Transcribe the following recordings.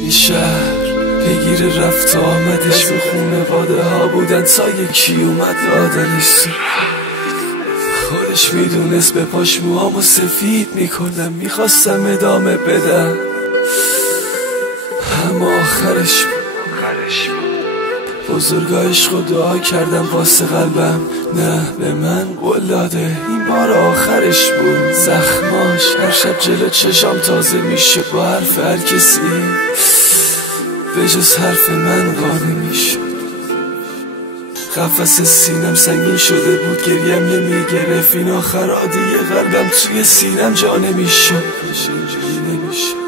این شهر پیگیر رفت آمدش و خونواده ها بودن تا یکی اومد آدلیست خودش میدونست به پاش موهامو سفید میکنم میخواستم ادامه بدم اما آخرش بزرگا عشق و دعا کردم واسه قلبم نه به من قول داده این بار آخرش بود زخماش هر شب جلو چشام تازه میشه با حرف هر کسی به جز حرف من قانع میشد قفس سینم سنگین شده بود گریم نمیگرفت این آخرها دیگه قلبم توی سینم جا نمیشد اینجوری نمیشه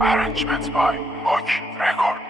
Arrangements by Boch Record.